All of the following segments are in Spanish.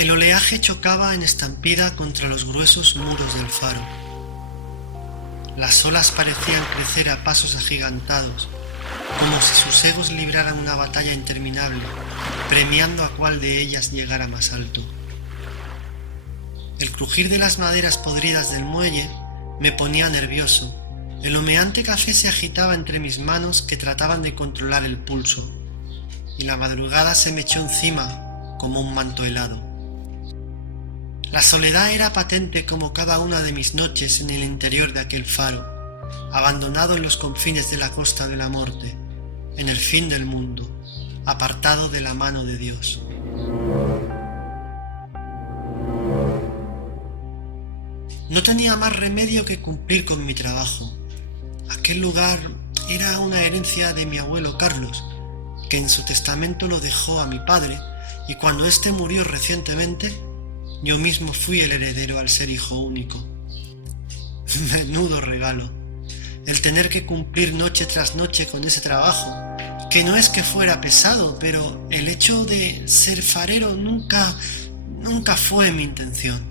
El oleaje chocaba en estampida contra los gruesos muros del faro. Las olas parecían crecer a pasos agigantados, como si sus egos libraran una batalla interminable, premiando a cuál de ellas llegara más alto. El crujir de las maderas podridas del muelle me ponía nervioso. El humeante café se agitaba entre mis manos que trataban de controlar el pulso, y la madrugada se me echó encima como un manto helado. La soledad era patente como cada una de mis noches en el interior de aquel faro, abandonado en los confines de la costa de la muerte, en el fin del mundo, apartado de la mano de Dios. No tenía más remedio que cumplir con mi trabajo. Aquel lugar era una herencia de mi abuelo Carlos, que en su testamento lo dejó a mi padre, y cuando éste murió recientemente, yo mismo fui el heredero al ser hijo único. Menudo regalo, el tener que cumplir noche tras noche con ese trabajo, que no es que fuera pesado, pero el hecho de ser farero nunca fue mi intención.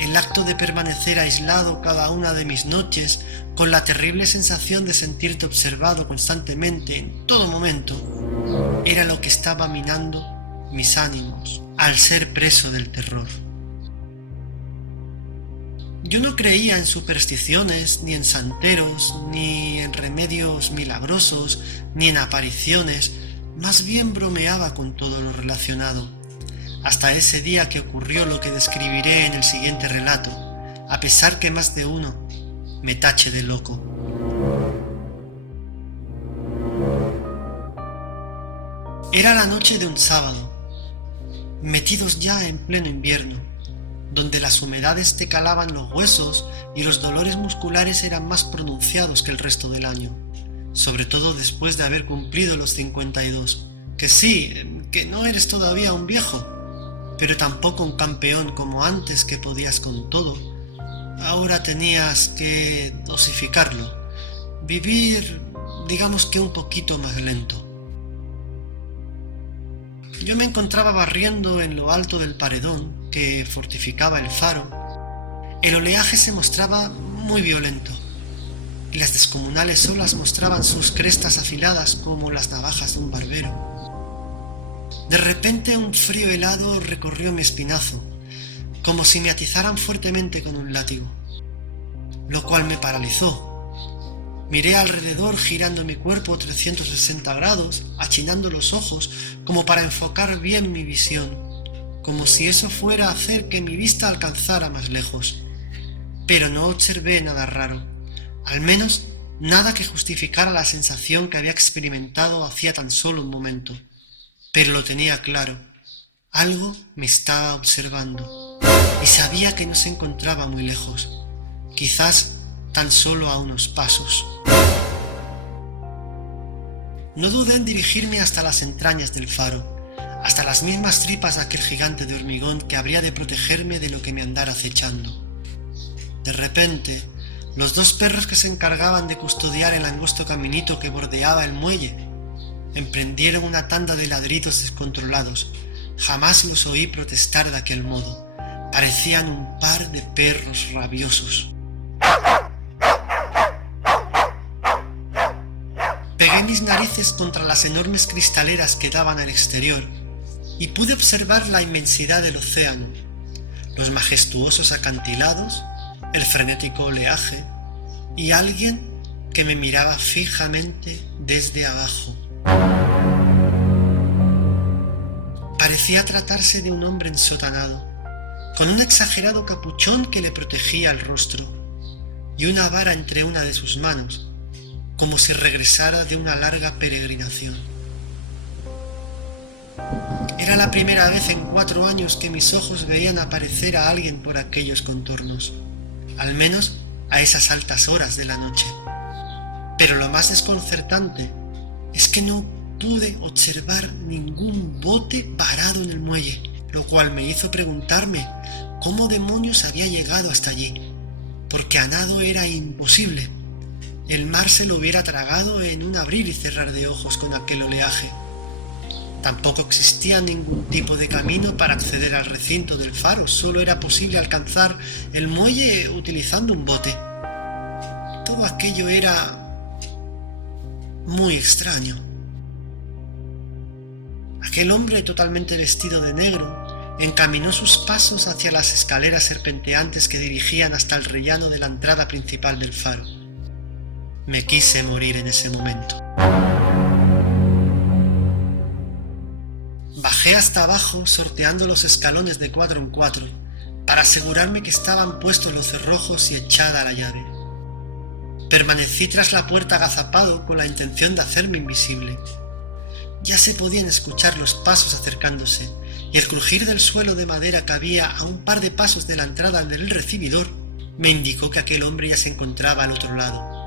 El acto de permanecer aislado cada una de mis noches, con la terrible sensación de sentirte observado constantemente en todo momento, era lo que estaba minando mis ánimos al ser preso del terror. Yo no creía en supersticiones, ni en santeros, ni en remedios milagrosos, ni en apariciones, más bien bromeaba con todo lo relacionado, hasta ese día que ocurrió lo que describiré en el siguiente relato, a pesar que más de uno me tache de loco. Era la noche de un sábado, metidos ya en pleno invierno, donde las humedades te calaban los huesos y los dolores musculares eran más pronunciados que el resto del año, sobre todo después de haber cumplido los 52, que sí, que no eres todavía un viejo, pero tampoco un campeón como antes que podías con todo. Ahora tenías que dosificarlo, vivir, digamos que un poquito más lento. Yo me encontraba barriendo en lo alto del paredón que fortificaba el faro. El oleaje se mostraba muy violento, y las descomunales olas mostraban sus crestas afiladas como las navajas de un barbero. De repente un frío helado recorrió mi espinazo, como si me atizaran fuertemente con un látigo, lo cual me paralizó. Miré alrededor girando mi cuerpo 360 grados, achinando los ojos como para enfocar bien mi visión, como si eso fuera a hacer que mi vista alcanzara más lejos. Pero no observé nada raro, al menos nada que justificara la sensación que había experimentado hacía tan solo un momento. Pero lo tenía claro, algo me estaba observando, y sabía que no se encontraba muy lejos, quizás tan solo a unos pasos. No dudé en dirigirme hasta las entrañas del faro, hasta las mismas tripas de aquel gigante de hormigón que habría de protegerme de lo que me andara acechando. De repente, los dos perros que se encargaban de custodiar el angosto caminito que bordeaba el muelle emprendieron una tanda de ladridos descontrolados. Jamás los oí protestar de aquel modo. Parecían un par de perros rabiosos. Pegué mis narices contra las enormes cristaleras que daban al exterior y pude observar la inmensidad del océano, los majestuosos acantilados, el frenético oleaje y alguien que me miraba fijamente desde abajo. Parecía tratarse de un hombre ensotanado, con un exagerado capuchón que le protegía el rostro y una vara entre una de sus manos, como si regresara de una larga peregrinación. Era la primera vez en 4 años que mis ojos veían aparecer a alguien por aquellos contornos, al menos a esas altas horas de la noche. Pero lo más desconcertante es que no pude observar ningún bote parado en el muelle, lo cual me hizo preguntarme cómo demonios había llegado hasta allí, porque a nado era imposible. El mar se lo hubiera tragado en un abrir y cerrar de ojos con aquel oleaje. Tampoco existía ningún tipo de camino para acceder al recinto del faro, solo era posible alcanzar el muelle utilizando un bote. Todo aquello era muy extraño. Aquel hombre totalmente vestido de negro encaminó sus pasos hacia las escaleras serpenteantes que dirigían hasta el rellano de la entrada principal del faro. Me quise morir en ese momento. Bajé hasta abajo sorteando los escalones de 4 en 4 para asegurarme que estaban puestos los cerrojos y echada la llave. Permanecí tras la puerta agazapado con la intención de hacerme invisible. Ya se podían escuchar los pasos acercándose y el crujir del suelo de madera que había a un par de pasos de la entrada del recibidor me indicó que aquel hombre ya se encontraba al otro lado.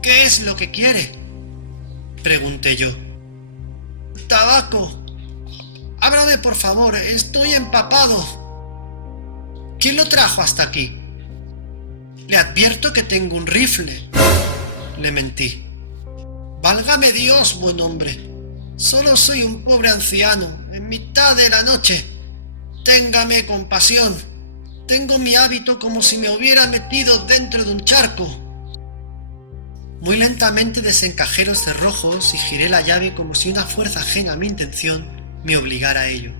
¿Qué es lo que quiere?, pregunté yo. —Tabaco. Ábrame, por favor, estoy empapado. ¿Quién lo trajo hasta aquí? Le advierto que tengo un rifle. Le mentí. Válgame Dios, buen hombre. Solo soy un pobre anciano, en mitad de la noche. Téngame compasión. Tengo mi hábito como si me hubiera metido dentro de un charco. Muy lentamente desencajé los cerrojos y giré la llave como si una fuerza ajena a mi intención me obligara a ello.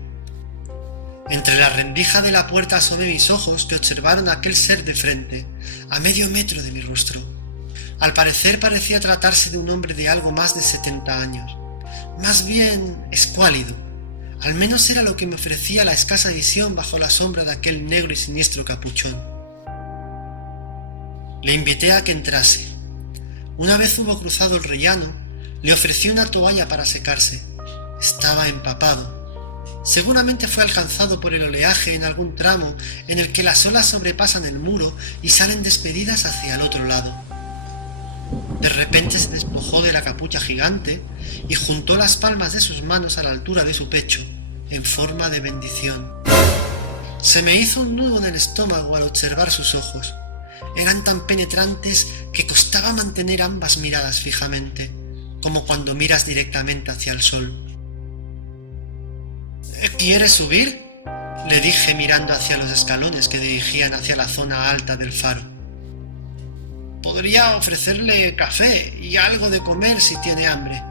Entre la rendija de la puerta asomé mis ojos que observaron a aquel ser de frente, a medio metro de mi rostro. Al parecer parecía tratarse de un hombre de algo más de 70 años, más bien escuálido. Al menos era lo que me ofrecía la escasa visión bajo la sombra de aquel negro y siniestro capuchón. Le invité a que entrase. Una vez hubo cruzado el rellano, le ofrecí una toalla para secarse. Estaba empapado. Seguramente fue alcanzado por el oleaje en algún tramo en el que las olas sobrepasan el muro y salen despedidas hacia el otro lado. De repente se despojó de la capucha gigante y juntó las palmas de sus manos a la altura de su pecho, en forma de bendición. Se me hizo un nudo en el estómago al observar sus ojos. Eran tan penetrantes que costaba mantener ambas miradas fijamente, como cuando miras directamente hacia el sol. —¿Quieres subir? —le dije mirando hacia los escalones que dirigían hacia la zona alta del faro. —Podría ofrecerle café y algo de comer si tiene hambre.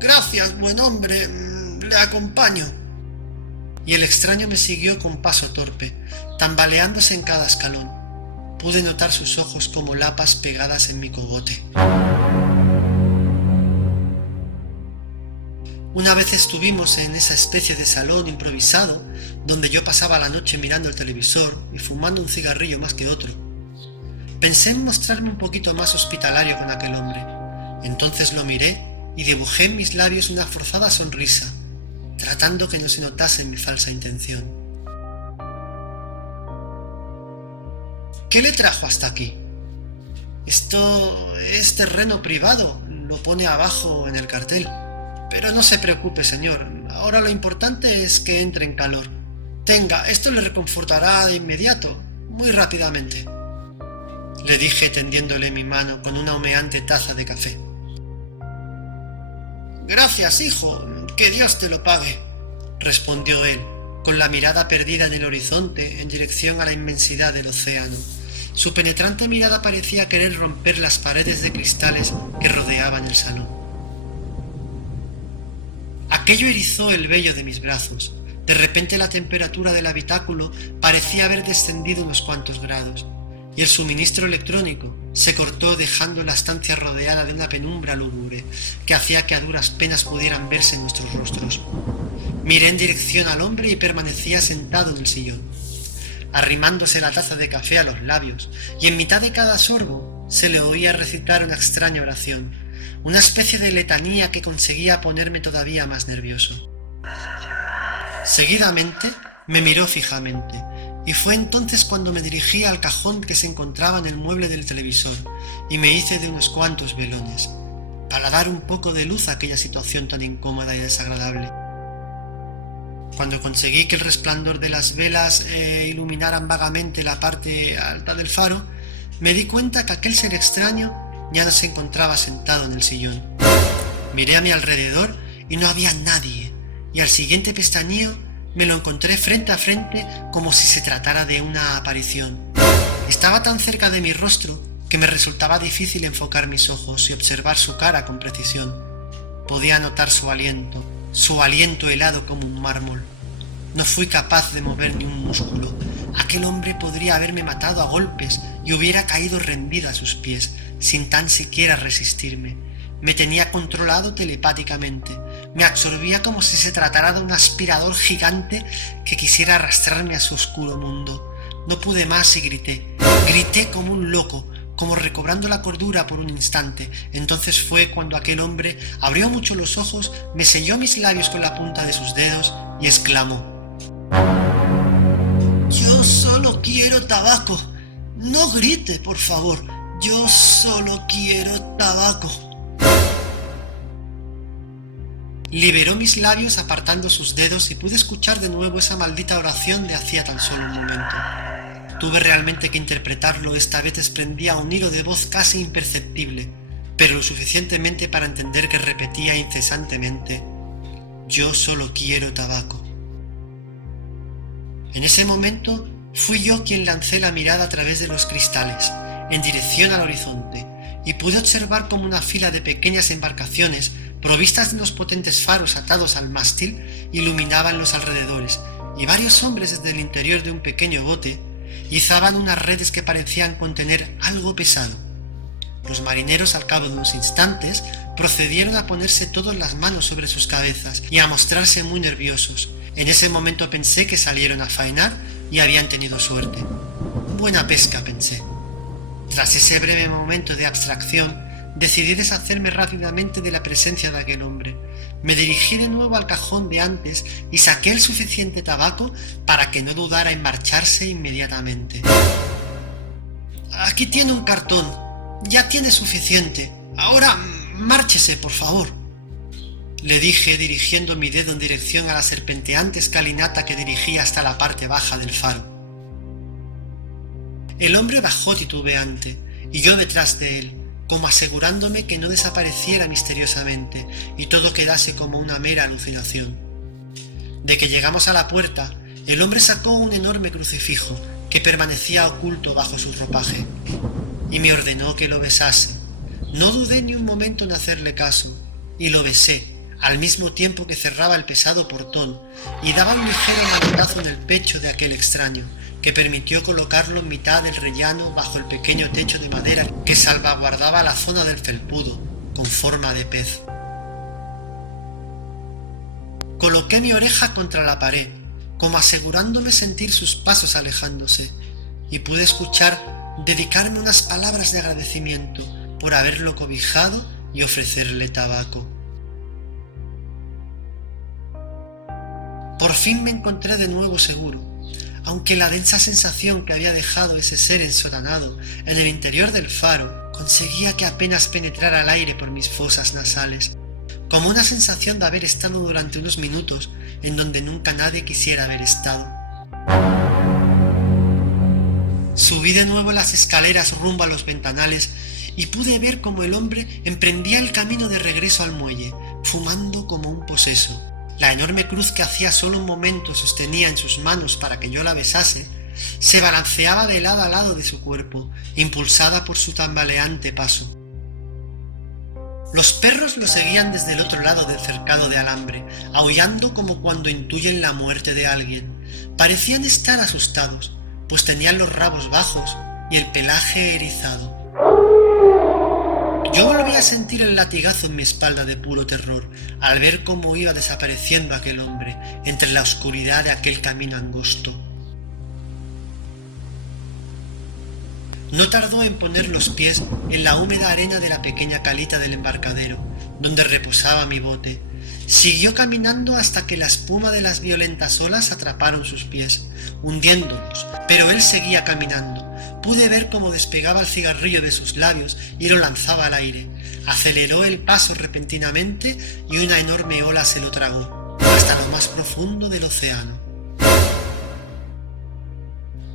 —Gracias, buen hombre, le acompaño. Y el extraño me siguió con paso torpe, tambaleándose en cada escalón. Pude notar sus ojos como lapas pegadas en mi cogote. Una vez estuvimos en esa especie de salón improvisado, donde yo pasaba la noche mirando el televisor y fumando un cigarrillo más que otro. Pensé en mostrarme un poquito más hospitalario con aquel hombre. Entonces lo miré y dibujé en mis labios una forzada sonrisa, tratando que no se notase mi falsa intención. —¿Qué le trajo hasta aquí? —Esto es terreno privado, lo pone abajo en el cartel. Pero no se preocupe, señor, ahora lo importante es que entre en calor. Tenga, esto le reconfortará de inmediato, muy rápidamente. Le dije tendiéndole mi mano con una humeante taza de café. —Gracias, hijo, que Dios te lo pague —respondió él, con la mirada perdida en el horizonte en dirección a la inmensidad del océano. Su penetrante mirada parecía querer romper las paredes de cristales que rodeaban el salón. Aquello erizó el vello de mis brazos. De repente la temperatura del habitáculo parecía haber descendido unos cuantos grados, y el suministro electrónico se cortó dejando la estancia rodeada de una penumbra lúgubre que hacía que a duras penas pudieran verse nuestros rostros. Miré en dirección al hombre y permanecía sentado en el sillón, arrimándose la taza de café a los labios, y en mitad de cada sorbo se le oía recitar una extraña oración, una especie de letanía que conseguía ponerme todavía más nervioso. Seguidamente me miró fijamente, y fue entonces cuando me dirigí al cajón que se encontraba en el mueble del televisor y me hice de unos cuantos velones, para dar un poco de luz a aquella situación tan incómoda y desagradable. Cuando conseguí que el resplandor de las velas iluminaran vagamente la parte alta del faro, me di cuenta que aquel ser extraño ya no se encontraba sentado en el sillón. Miré a mi alrededor y no había nadie, y al siguiente pestañeo me lo encontré frente a frente como si se tratara de una aparición. Estaba tan cerca de mi rostro que me resultaba difícil enfocar mis ojos y observar su cara con precisión. Podía notar su aliento helado como un mármol. No fui capaz de mover ni un músculo. Aquel hombre podría haberme matado a golpes y hubiera caído rendida a sus pies, sin tan siquiera resistirme. Me tenía controlado telepáticamente. Me absorbía como si se tratara de un aspirador gigante que quisiera arrastrarme a su oscuro mundo. No pude más y grité. Grité como un loco, como recobrando la cordura por un instante. Entonces fue cuando aquel hombre abrió mucho los ojos, me selló mis labios con la punta de sus dedos y exclamó: «Yo solo quiero tabaco. No grite, por favor. Yo solo quiero tabaco». Liberó mis labios apartando sus dedos y pude escuchar de nuevo esa maldita oración de hacía tan solo un momento. Tuve realmente que interpretarlo. Esta vez desprendía un hilo de voz casi imperceptible, pero lo suficientemente para entender que repetía incesantemente: «Yo solo quiero tabaco». En ese momento fui yo quien lancé la mirada a través de los cristales, en dirección al horizonte, y pude observar como una fila de pequeñas embarcaciones, provistas de unos potentes faros atados al mástil, iluminaban los alrededores, y varios hombres desde el interior de un pequeño bote izaban unas redes que parecían contener algo pesado. Los marineros, al cabo de unos instantes, procedieron a ponerse todas las manos sobre sus cabezas y a mostrarse muy nerviosos. En ese momento pensé que salieron a faenar y habían tenido suerte. Buena pesca, pensé. Tras ese breve momento de abstracción, decidí deshacerme rápidamente de la presencia de aquel hombre. Me dirigí de nuevo al cajón de antes y saqué el suficiente tabaco para que no dudara en marcharse inmediatamente. «Aquí tiene un cartón. Ya tiene suficiente. Ahora márchese, por favor», le dije, dirigiendo mi dedo en dirección a la serpenteante escalinata que dirigía hasta la parte baja del faro. El hombre bajó titubeante, y yo detrás de él, como asegurándome que no desapareciera misteriosamente y todo quedase como una mera alucinación. De que llegamos a la puerta, el hombre sacó un enorme crucifijo que permanecía oculto bajo su ropaje, y me ordenó que lo besase. No dudé ni un momento en hacerle caso, y lo besé, al mismo tiempo que cerraba el pesado portón y daba un ligero manotazo en el pecho de aquel extraño, que permitió colocarlo en mitad del rellano bajo el pequeño techo de madera que salvaguardaba la zona del felpudo, con forma de pez. Coloqué mi oreja contra la pared, como asegurándome sentir sus pasos alejándose, y pude escuchar dedicarme unas palabras de agradecimiento por haberlo cobijado y ofrecerle tabaco. Por fin me encontré de nuevo seguro, aunque la densa sensación que había dejado ese ser ensotanado en el interior del faro conseguía que apenas penetrara el aire por mis fosas nasales, como una sensación de haber estado durante unos minutos en donde nunca nadie quisiera haber estado. Subí de nuevo las escaleras rumbo a los ventanales y pude ver cómo el hombre emprendía el camino de regreso al muelle, fumando como un poseso. La enorme cruz que hacía solo un momento sostenía en sus manos para que yo la besase, se balanceaba de lado a lado de su cuerpo, impulsada por su tambaleante paso. Los perros lo seguían desde el otro lado del cercado de alambre, aullando como cuando intuyen la muerte de alguien. Parecían estar asustados, pues tenían los rabos bajos y el pelaje erizado. Yo volví a sentir el latigazo en mi espalda de puro terror, al ver cómo iba desapareciendo aquel hombre entre la oscuridad de aquel camino angosto. No tardó en poner los pies en la húmeda arena de la pequeña calita del embarcadero, donde reposaba mi bote. Siguió caminando hasta que la espuma de las violentas olas atraparon sus pies, hundiéndolos, pero él seguía caminando. Pude ver cómo despegaba el cigarrillo de sus labios y lo lanzaba al aire. Aceleró el paso repentinamente y una enorme ola se lo tragó. hasta lo más profundo del océano.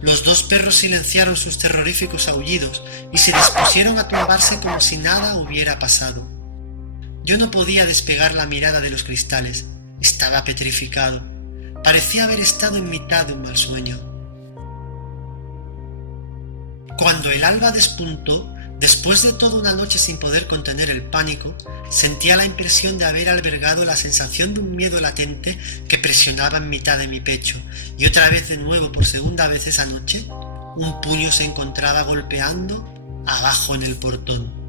Los dos perros silenciaron sus terroríficos aullidos y se dispusieron a tumbarse como si nada hubiera pasado. Yo no podía despegar la mirada de los cristales. Estaba petrificado. Parecía haber estado en mitad de un mal sueño. Cuando el alba despuntó, después de toda una noche sin poder contener el pánico, sentía la impresión de haber albergado la sensación de un miedo latente que presionaba en mitad de mi pecho, y otra vez de nuevo por segunda vez esa noche, un puño se encontraba golpeando abajo en el portón.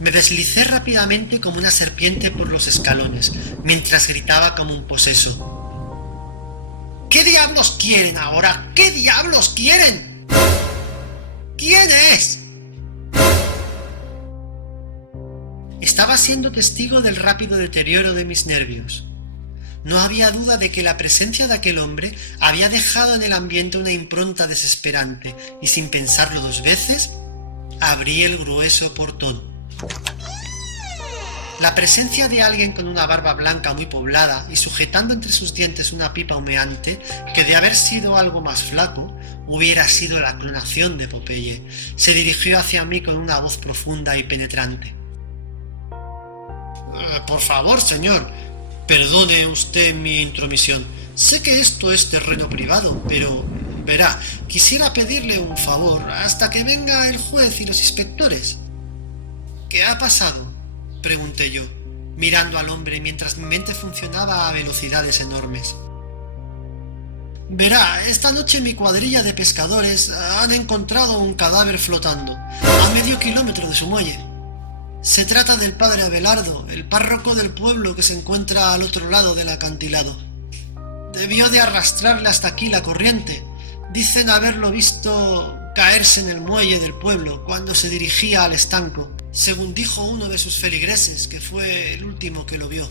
Me deslicé rápidamente como una serpiente por los escalones, mientras gritaba como un poseso. ¿Qué diablos quieren ahora? ¿Qué diablos quieren? ¿Quién es? Estaba siendo testigo del rápido deterioro de mis nervios. No había duda de que la presencia de aquel hombre había dejado en el ambiente una impronta desesperante, y sin pensarlo dos veces, abrí el grueso portón. La presencia de alguien con una barba blanca muy poblada y sujetando entre sus dientes una pipa humeante, que de haber sido algo más flaco, hubiera sido la clonación de Popeye, se dirigió hacia mí con una voz profunda y penetrante. Por favor, señor, perdone usted mi intromisión. Sé que esto es terreno privado, pero verá, quisiera pedirle un favor hasta que venga el juez y los inspectores. ¿Qué ha pasado?, pregunté yo, mirando al hombre mientras mi mente funcionaba a velocidades enormes. Verá, esta noche mi cuadrilla de pescadores han encontrado un cadáver flotando a medio kilómetro de su muelle. Se trata del padre Abelardo, el párroco del pueblo que se encuentra al otro lado del acantilado. Debió de arrastrarle hasta aquí la corriente. Dicen haberlo visto caerse en el muelle del pueblo cuando se dirigía al estanco, según dijo uno de sus feligreses, que fue el último que lo vio.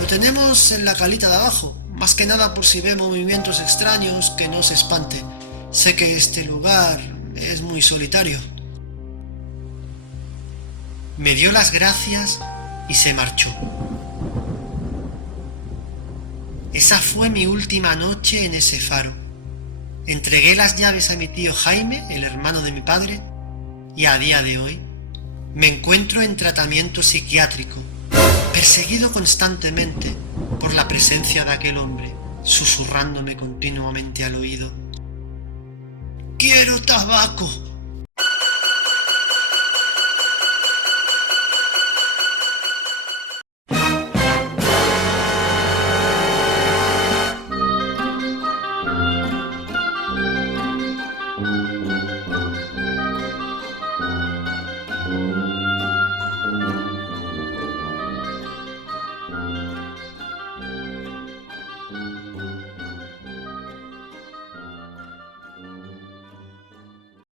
Lo tenemos en la calita de abajo, más que nada por si ve movimientos extraños que no se espante. Sé que este lugar es muy solitario. Me dio las gracias y se marchó. Esa fue mi última noche en ese faro. Entregué las llaves a mi tío Jaime, el hermano de mi padre, y a día de hoy me encuentro en tratamiento psiquiátrico, perseguido constantemente por la presencia de aquel hombre, susurrándome continuamente al oído: «¡Quiero tabaco!